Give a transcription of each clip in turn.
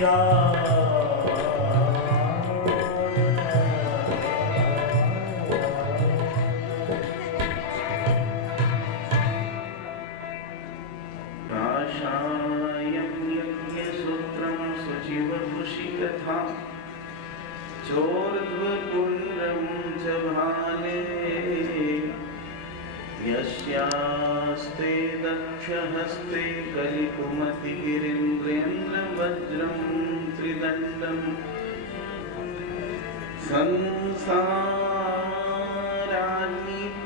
चोर्ध्वपुण्ड्रं च भाले यस्यास्ते दक्षहस्ते कलिकुमतिगिरीन्द्रेन्द्रवज्रं त्रिदण्डम् संसाराग्नि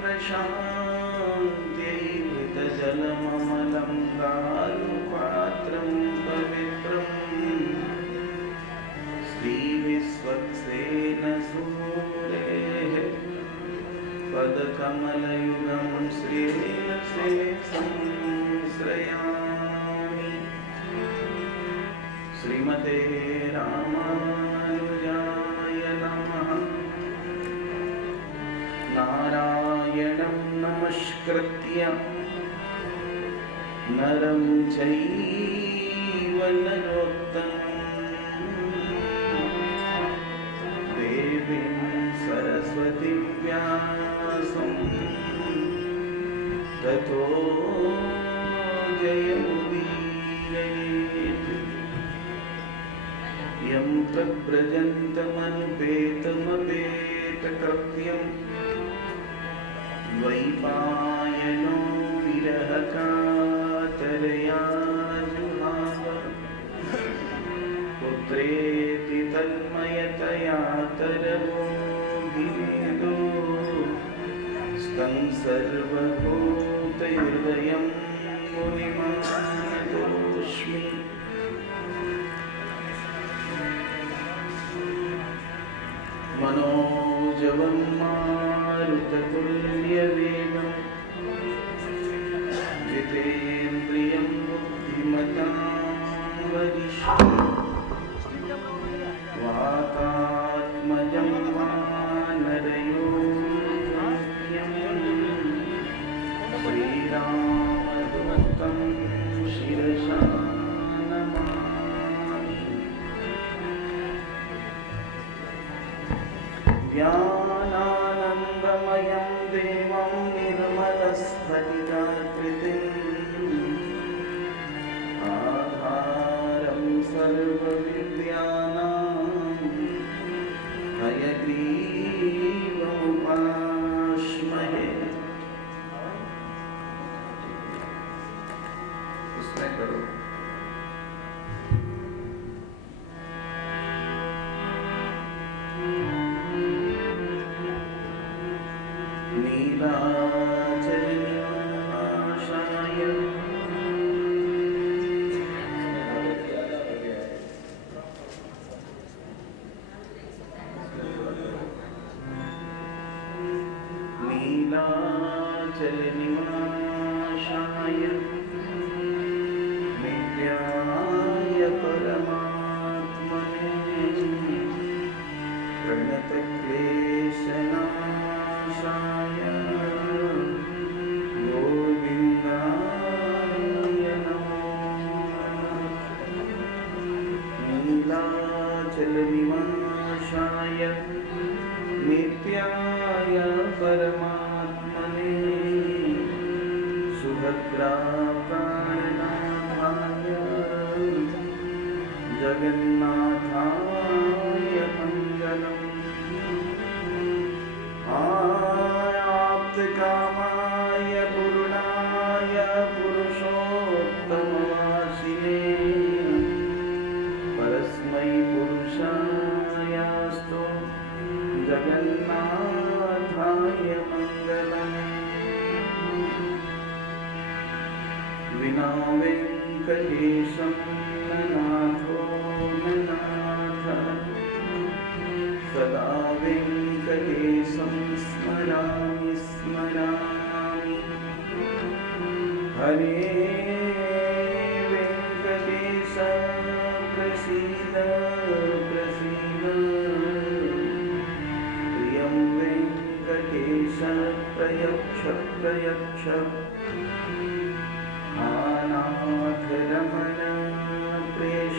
प्रशान्त्यै घृतजलममलं दारुपात्रं पवित्रम् श्रीविश्वक्सेन सूरेः पदकमलयुगं श्रेयसे संश्रयामि। श्रीमते रामानुजाय नमः। नारायणं नमस्कृत्य नरं चैव नरोत्तमम् देवीं सरस्वतीं व्यासं ततो जयमुदीरयेत्। यं प्रव्रजन्तमनुपेतमपेतकृत्यं द्वैपायनो विरहकातरया जुहाव पुत्रेति तन्मयतया तरवोऽभिनेदो स्तं सर्वभूतहृदयं मुनिमानतोऽस्मि। मनोजवं मारुततुल्यवेगं जितेन्द्रियं बुद्धिमतां वरिष्ठम् वातात्मजं वानरयोग्यं श्रीरामदूतं शिरसा नमामि। ज्ञानानन्दमयं देवं निर्मलस्फटिकाकृतिम् आधारं सर्वविद्यानां हयग्रीवमुपास्महे। उसमें करो नीलाचलनिवासाय नीलाचलनिवासाय नित्याय परमात्मने प्रणतक्लेशनाशाय गोविन्दाय नमो। नीलाचलनिवासाय नित्याय परमात्मने सुभद्राप्राणनाथाय जगन्नाथाय मङ्गलम्। आप्तकामाय पूर्णाय पुरुषोत्तमवासिने परस्मै पुरुषायास्तु जगन्नाथाय मङ्गलम्। विना वेङ्कटेशं ननाथो ननाथ सदा वेङ्कटेशं स्मरामि स्मरामि। हरे वेङ्कटेश प्रसीद प्रसीद। प्रियं वेङ्कटेश प्रयच्छ प्रयच्छ। अनाथरमण प्रेष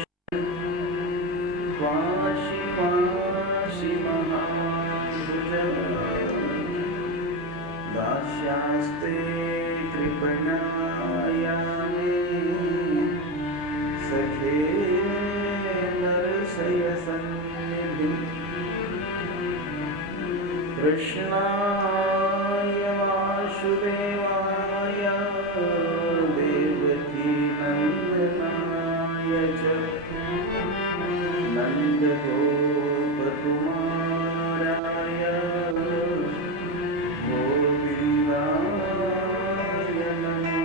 वन्दे नरसिंहसन्निधिं कृष्णाय वासुदेवाय देवकीनन्दनाय च नन्दगोपकुमाराय गोविन्दाय नमो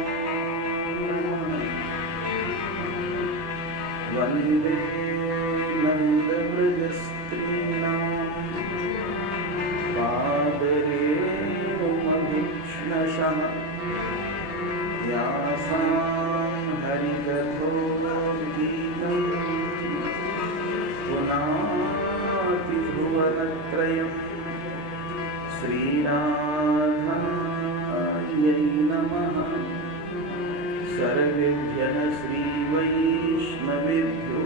वन्दे नन्दव्रजस्त्रीणां पादरेणुमभीक्ष्णशः यासां हरिकथोगीतं पुनाति भुवनत्रयं श्रीराधायै नमः सर्वेभ्यः श्रीवैष्णवेभ्यो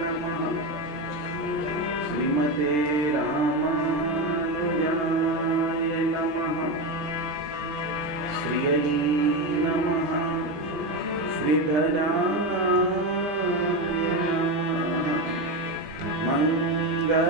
नमः श्रीमते रामानुजाय नमः श्रियै नमः श्रीधराय नमः मङ्गलभवन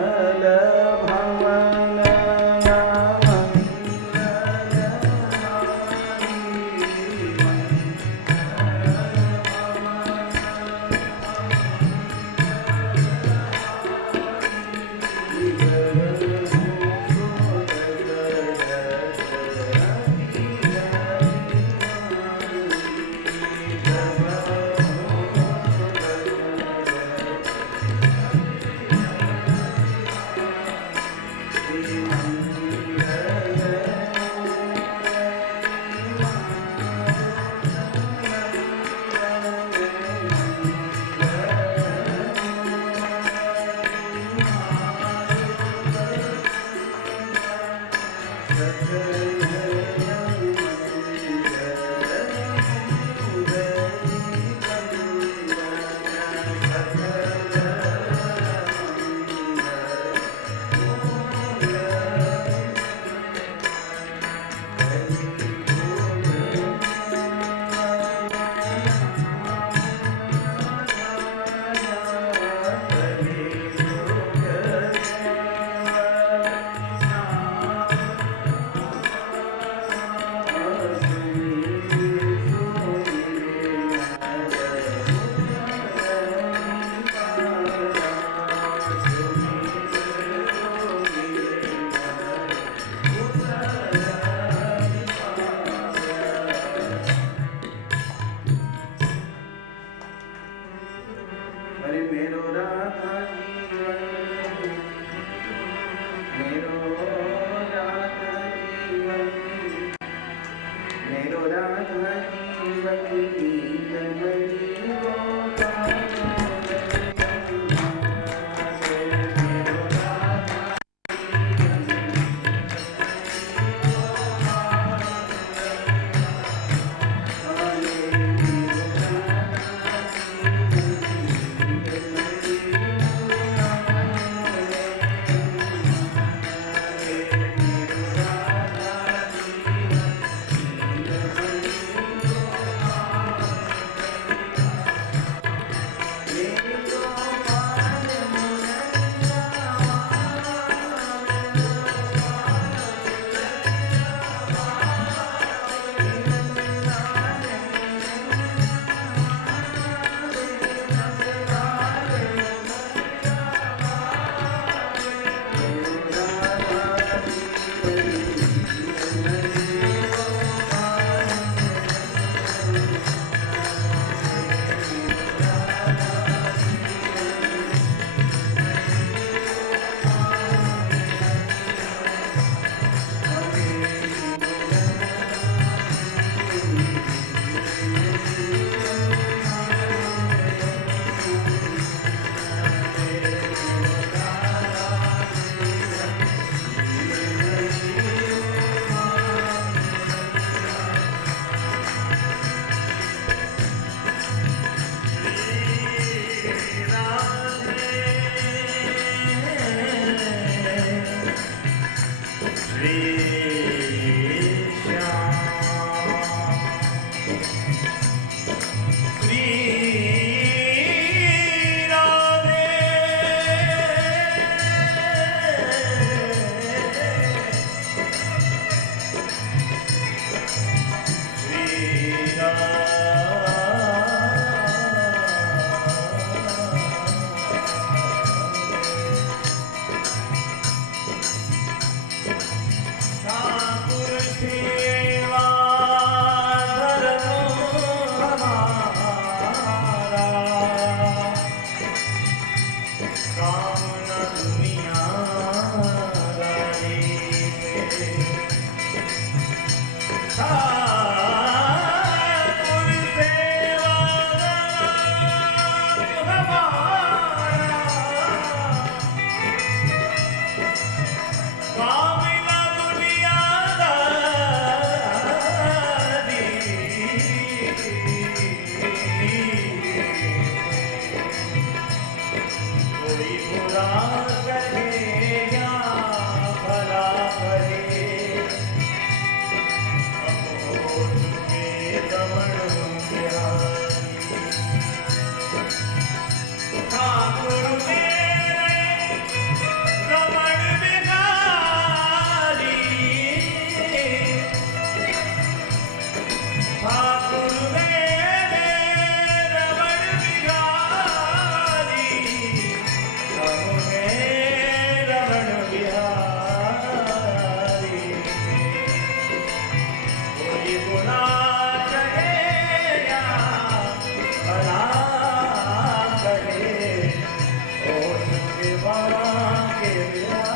बुरा कहे या भला करे, हो चुके रमण बिहारी। ठाकुर मेरे रमण बिहारी, ठाकुर मेरे रमण बिहारी, रमण बिहारी। कोई बुरा करे या भला करे, हो चुके बाबा के बिहारी।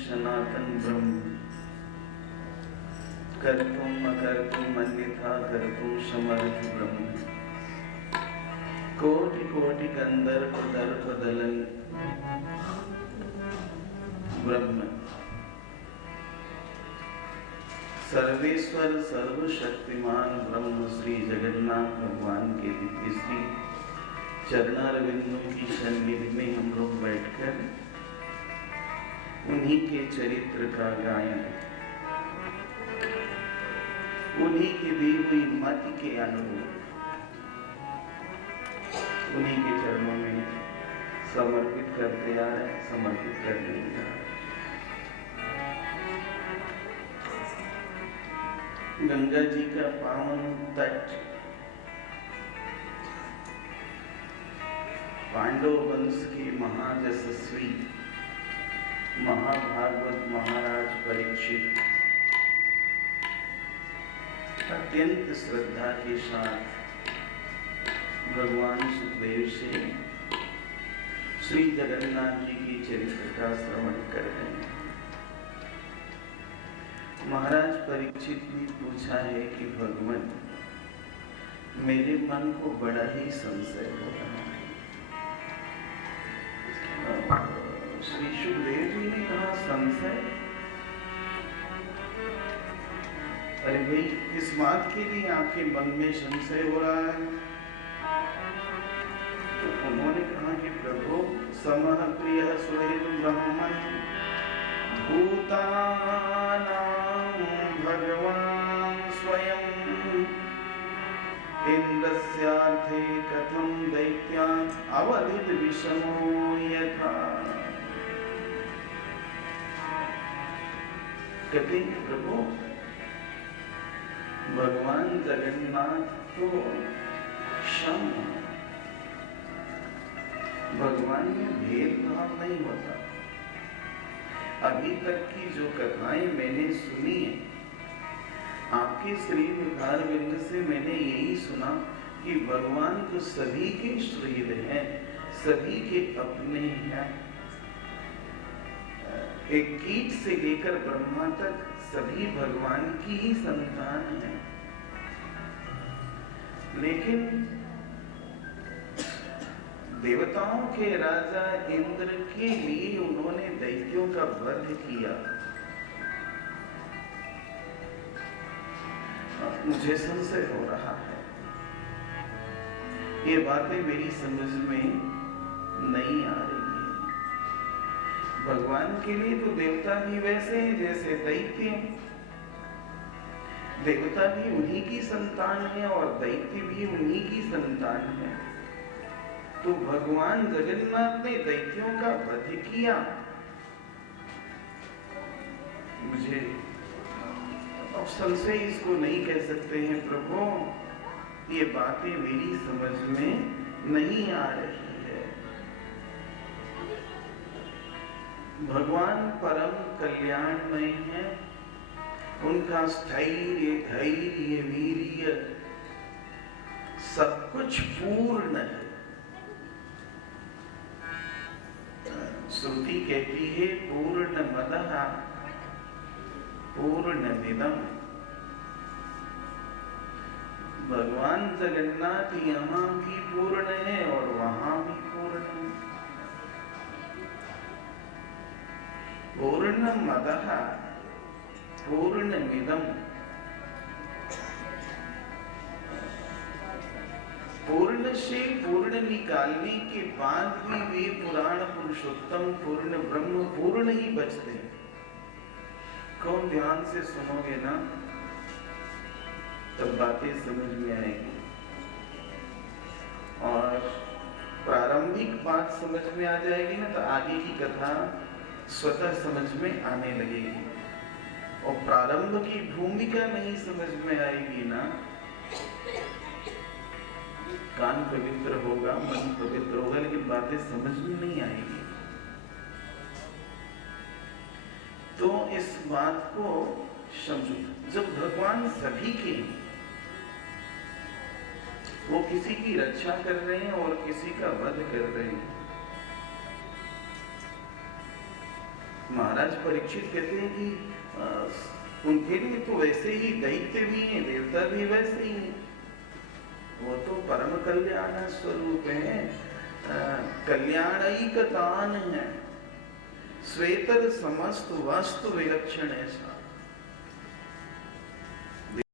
सनातन ब्रह्म कर्तुम अकर्तुम अन्यथा कर्तुम समर्थ ब्रह्म। कोटि कोटि गंधर्व दर्प दलन ब्रह्म। सर्वेश्वर सर्वशक्तिमान ब्रह्म श्री जगन्नाथ भगवान के दिव्य श्री चरणारविंदों की सन्निधि में हम लोग बैठकर उन्हीं के चरित्र का गायन, उन्हीं की दी हुई मति के अनुरूप उन्हीं के चरणों में समर्पित करते आ रहे, समर्पित करने जा रहे। गंगा जी का पावन तट पांडव वंश के महायशस्वी महाभागवत महाराज परीक्षित अत्यंत श्रद्धा के साथ भगवान सुखदेव से श्री जगन्नाथ जी की चरित्र का श्रवण कर रहे हैं। महाराज परीक्षित ने पूछा है कि भगवान, मेरे मन को बड़ा ही संशय हो रहा है। श्री सुखदेव जी ने कहा, संशय? अरे भाई, किस बात के लिए आपके मन में संशय हो रहा है? तो उन्होंने कहा कि प्रभु, समः प्रियः सुहृद ब्रह्मन् भूतानां भगवान स्वयं इंद्रस्यार्थे कथम दैत्यान् अवलिद विषमो यथा। कहते हैं प्रभु भगवान जगन्नाथ तो क्षम, भगवान में भेदभाव नहीं होता। अभी तक की जो कथाएं मैंने सुनी है आपके श्री मुखारविंद से, मैंने यही सुना कि भगवान तो सभी के शरीर हैं, सभी के अपने हैं। एक कीट से लेकर ब्रह्मा तक सभी भगवान की ही संतान है। लेकिन देवताओं के राजा इंद्र के लिए उन्होंने दैत्यों का वध किया। मुझे संशय हो रहा है, ये बातें मेरी समझ में नहीं आ रही है। भगवान के लिए तो देवता भी वैसे हैं जैसे दैत्य। देवता भी उन्हीं की संतान है और दैत्य भी उन्हीं की संतान है। तो भगवान जगन्नाथ ने दैत्यों का वध किया। मुझे अब संशय इसको नहीं कह सकते हैं प्रभु, ये बातें मेरी समझ में नहीं आ रही है। भगवान परम कल्याणमय है, उनका स्थैर्य, धैर्य, वीर्य सब कुछ पूर्ण है। श्रुति कहती है पूर्णमदः पूर्णमिदम्। भगवान जगन्नाथ यहाँ भी पूर्ण है और वहां भी पूर्ण है। पूर्णमदः पूर्णमिदम्। पूर्ण से पूर्ण निकालने के बाद भी वे पुराण पुरुषोत्तम पूर्ण ब्रह्म पूर्ण ही बचते हैं। कौन ध्यान से सुनोगे ना तब बातें समझ में आएगी, और प्रारंभिक बात समझ में आ जाएगी ना तो आगे की कथा स्वतः समझ में आने लगेगी। और प्रारंभ की भूमिका नहीं समझ में आएगी ना, कान पवित्र होगा, मन पवित्र होगा, लेकिन बातें समझ में नहीं आएगी। तो इस बात को समझो, जब भगवान सभी के, वो किसी की रक्षा कर रहे हैं और किसी का वध कर रहे हैं। महाराज परीक्षित कहते हैं कि उनके लिए तो वैसे ही दैत्य भी हैं, देवता भी वैसे ही हैं। वो तो परम कल्याण स्वरूप है, कल्याणैकतान है, श्वेतर समस्त वस्तु विलक्षण ऐसा।